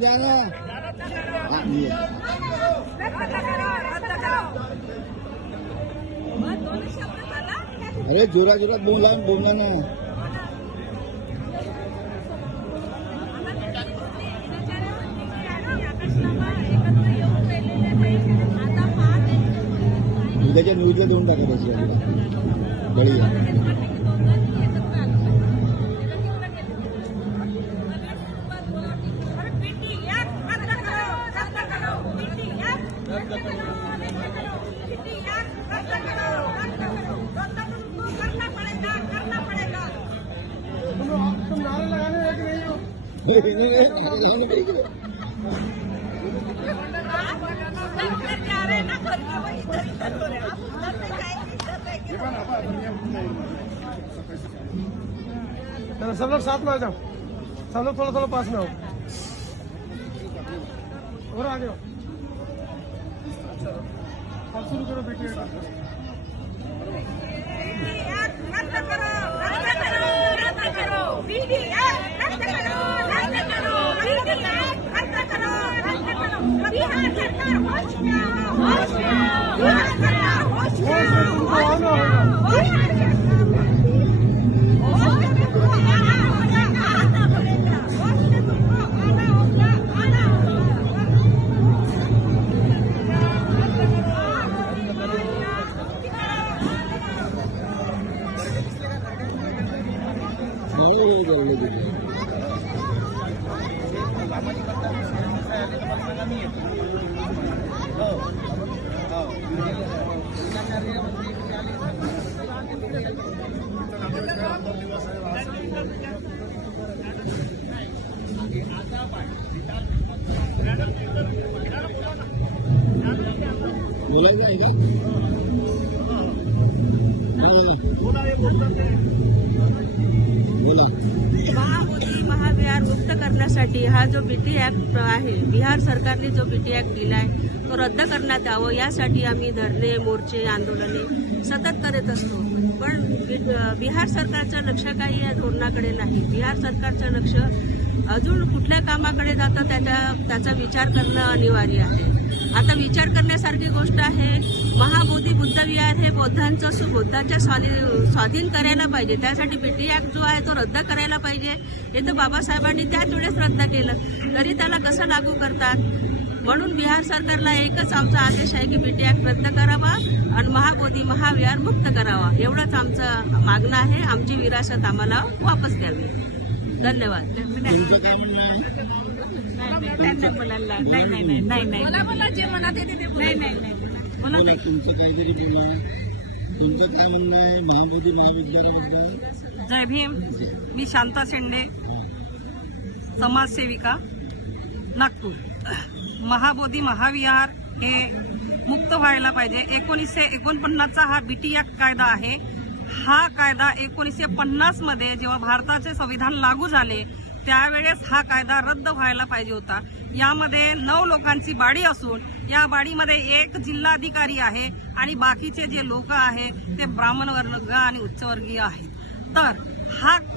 द्या ना. अरे जोरात जोरात बोला ना. उद्याच्या न्यूजला देऊन टाकायचं बळी. सब लोग साथ में आ जाओ, सब लोग थोड़ा थोड़ा पास में आओ और आ जाओ. अब शुरू करो बेटी. महाबोधी महाविहार मुक्त करण्यासाठी हा जो बीटी ऍक्ट आहे, बिहार सरकारने जो बीटी ऍक्ट दिलाय तो रद्द करण्यात यावं यासाठी आम्ही धरणे, मोर्चे, आंदोलने सतत करत असतो. पण बिहार सरकारचं लक्ष काही या धोरणाकडे नाही. बिहार सरकारचं लक्ष अजून कुठल्या कामाकडे जातं त्याचा विचार करणं अनिवार्य आहे. आता विचार करण्यासारखी गोष्ट आहे, महाबोधी बुद्ध विहार हे बौद्धांच्या स्वाधीन करायला पाहिजे. त्यासाठी बीटी ऍक्ट जो आहे तो रद्द करायला पाहिजे. हे तर बाबासाहेबांनी त्याच वेळेस रद्द केलं, तरी त्याला कसं लागू करतात. म्हणून बिहार सरकारला एकच आमचा आदेश आहे की बीटी ऍक्ट रद्द करावा आणि महाबोधी महाविहार मुक्त करावा. एवढंच आमचं मागणं आहे. आमची विरासत आम्हाला वापस द्यावी. धन्यवाद. जय भीम. मी शांता शेंडे, समाजसेविका, नागपूर. महाबोधी महाविहार हे मुक्त व्हायला पाहिजे. 1949चा हा बीटी ऍक्ट कायदा आहे. हा कायदा 1950 मध्ये जेव्हा भारताचे संविधान लागू झाले त्यावेळेस हा कायदा रद्द व्हायला पाहिजे होता. यामध्ये 9 लोकांची बाडी असून या बाडीमध्ये एक जिल्हाधिकारी आहे आणि बाकीचे जे लोक आहेत ते ब्राह्मण वर्ग आणि उच्चवर्गीय आहेत. तर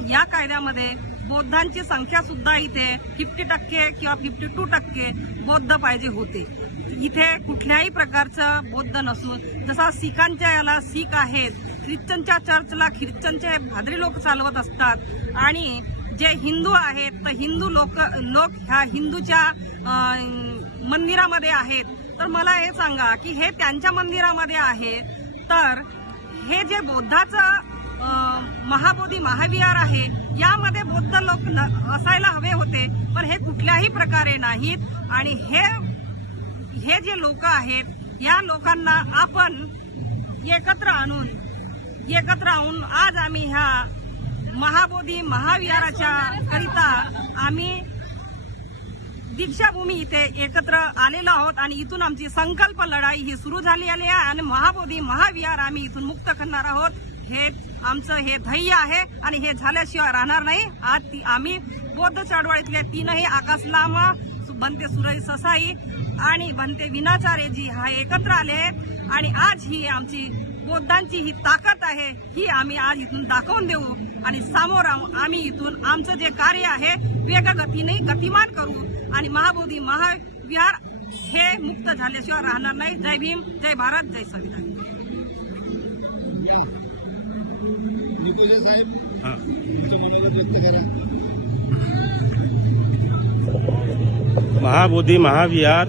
या कायद्यामध्ये बौद्धांची संख्या सुद्धा इथे 50% किंवा 52% बौद्ध पाहिजे होते. इथे कुठल्याही प्रकारचं बौद्ध नसून, जसा सिखांच्या याला सिख आहेत, ख्रिश्चनच्या चर्चला ख्रिश्चनचे भादरी लोक चालवत असतात आणि जे हिंदू आहेत तर हिंदू लोक ह्या हिंदूच्या मंदिरामध्ये आहेत. तर मला हे सांगा की हे त्यांच्या मंदिरामध्ये आहे, तर हे जे बौद्धाचं महाबोधी महाविहार आहे यामध्ये बौद्ध लोक असायला हवे होते, पण हे कुठल्याही प्रकारे नाहीत. आणि हे जे लोक आहेत या लोकांना आपण एकत्र आणून आज आम्ही ह्या महाबोधी महाविहाराच्या करिता आम्ही दीक्षाभूमी इथे एकत्र आलेलो आहोत आणि इथून आमची संकल्प लढाई ही सुरू झाली आहे आणि महाबोधी महाविहार आम्ही इथून मुक्त करणार आहोत. हे आमचं हे ध्येय आहे आणि हे झाल्याशिवाय राहणार नाही. आज आम्ही बौद्ध चळवळीतले 3ही आकाश लामा, बनते सुरई ससाई आणि बनते विनाचार्यजी हा एकत्र आले आहेत आणि आज ही आमची बौद्धांची ही ताकद आहे ही आम्ही आज इथून दाखवून देऊ आणि समोर आम्ही इथून आमचं जे कार्य आहे वेगगतीने गतिमान करू आणि महाबोधी महाविहार हे मुक्त झाल्याशिवाय राहणार नाही. जय भीम, जय भारत, जय संविधान. निकोजे साहेब तुमचं मनोगत व्यक्त करा. महाबोधी महाविहार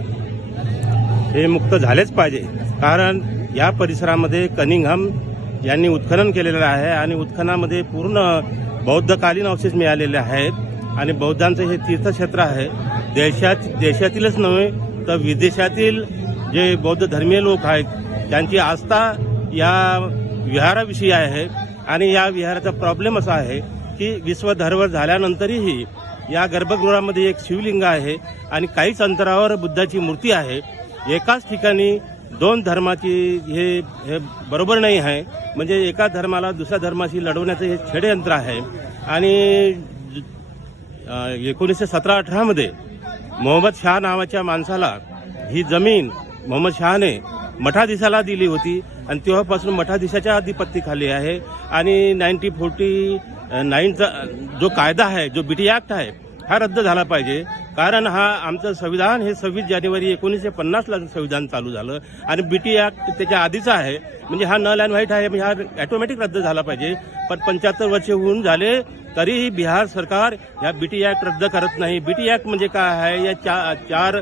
हे मुक्त झालेच पाहिजे, कारण या परिसरामध्ये कनिंघम यांनी उत्खनन केलेलं आहे आणि उत्खननामध्ये पूर्ण बौद्धकालीन अवशेष मिळालेले आहेत आणि बौद्धांचं हे तीर्थक्षेत्र आहे. देशातीलच नव्हे तर विदेशातील जे बौद्ध धर्मीय लोक आहेत त्यांची आस्था या विहाराविषयी आहे आणि या विहाराचा प्रॉब्लेम असा आहे की विश्वधरोहर झाल्यानंतरही या गर्भगृहामध्ये एक शिवलिंग आहे आणि काहीच अंतरावर बुद्धाची मूर्ती आहे. एकाच ठिकाणी दोन धर्माची हे बरोबर नाही आहे. म्हणजे एका धर्माला दुसऱ्या धर्माशी लढवण्याचं हे षडयंत्र आहे. आणि 1917-18 मध्ये मोहम्मद शाह नावाच्या माणसाला ही जमीन मोहम्मद शहाने मठाधीशाला दिली होती आणि तेव्हापासून मठाधीशाच्या अधिपत्तीखाली आहे. आणि 1949चा जो कायदा आहे, जो बीटी ऍक्ट आहे, हा रद्द झाला पाहिजे. कारण हा आमचं संविधान हे 26 जानेवारी 1950ला संविधान चालू झालं आणि बीटी ऍक्ट त्याच्या आधीचा आहे. म्हणजे हा नल अँड व्हाईट आहे, म्हणजे हा ऑटोमॅटिक रद्द झाला पाहिजे. पण 75 वर्ष होऊन झाले तरीही बिहार सरकार या बीटी ऍक्ट रद्द करत नाही. बीटी ऍक्ट म्हणजे काय आहे, या चार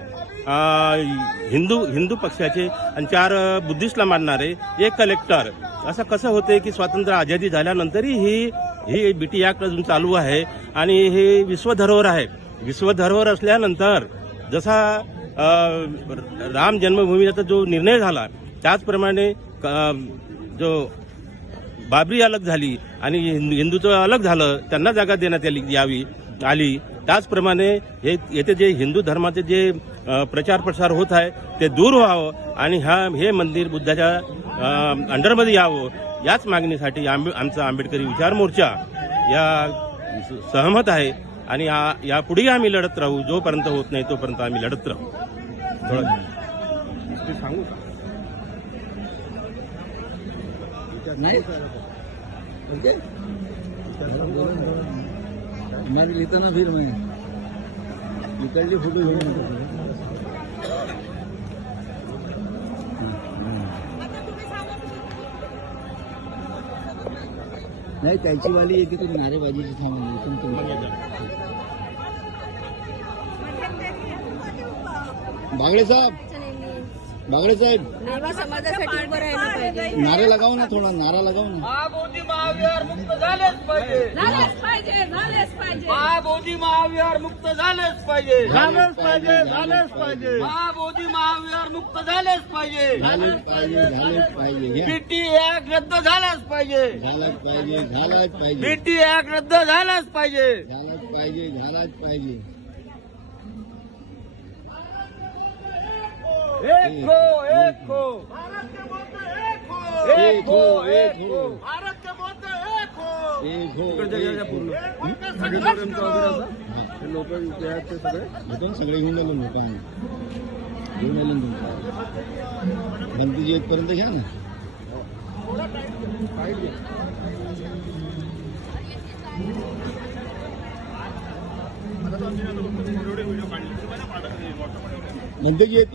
हिंदू पक्षाचे आणि 4 बुद्धिस्टला मानणारे एक कलेक्टर, असं कसं होते की स्वातंत्र्य आझादी झाल्यानंतरही ही बीटी ऍक्ट अजून चालू आहे. आणि हे विश्वधरोहर आहे. विश्वधरोहर असल्यानंतर जसा राम जन्मभूमीचा जो निर्णय झाला त्याचप्रमाणे जो बाबरी अलग झाली आणि हिंदूचं अलग झालं, त्यांना जागा देण्यात आली. त्याचप्रमाणे येथे जे हिंदू धर्माचे जे प्रचार प्रसार होत आहे ते दूर व्हावं आणि हे मंदिर बुद्धाच्या अंडरमध्ये यावं, याच मागणीसाठी आमचा आंबेडकरी विचार मोर्चा या सहमत आहे. आणि यापुढेही आम्ही लढत राहू. जोपर्यंत होत नाही तोपर्यंत आम्ही लढत राहू. सांगू नाही मैं लिहितो ना फिर मैं इकडली फोटो घेऊन नाही त्याची वाली येते ती नारेबाजीची थांबून बागडे साहेब नेहमी समाजासाठी उभं राहिलं पाहिजे. नारा लगाव ना, थोडा नारा लगाव ना. महाबोधी महाविहार मुक्त झालेच पाहिजे. झालेच पाहिजे, झालेच पाहिजे. महाबोधी महाविहार मुक्त झालेच पाहिजे. झालंच पाहिजे, झालंच पाहिजे. महाबोधी महाविहार मुक्त झालेच पाहिजे. झालंच पाहिजे, झालंच पाहिजे. बीटी ऍक्ट रद्द झालाच पाहिजे. झालंच पाहिजे, झालंच पाहिजे. बीटी ऍक्ट रद्द झालाच पाहिजे. झालंच पाहिजे, झालंच पाहिजे. एक हो, एक हो. एक हो, एक हो. भारत के मोठे एक हो. एक हो, लोक आहेत ते सगळे आपण सगळे घेऊन आलो लोक आम्ही घेऊन आलो तुमचा गणपतीची 1 पर्यंत घ्या ना. गणपतीची 1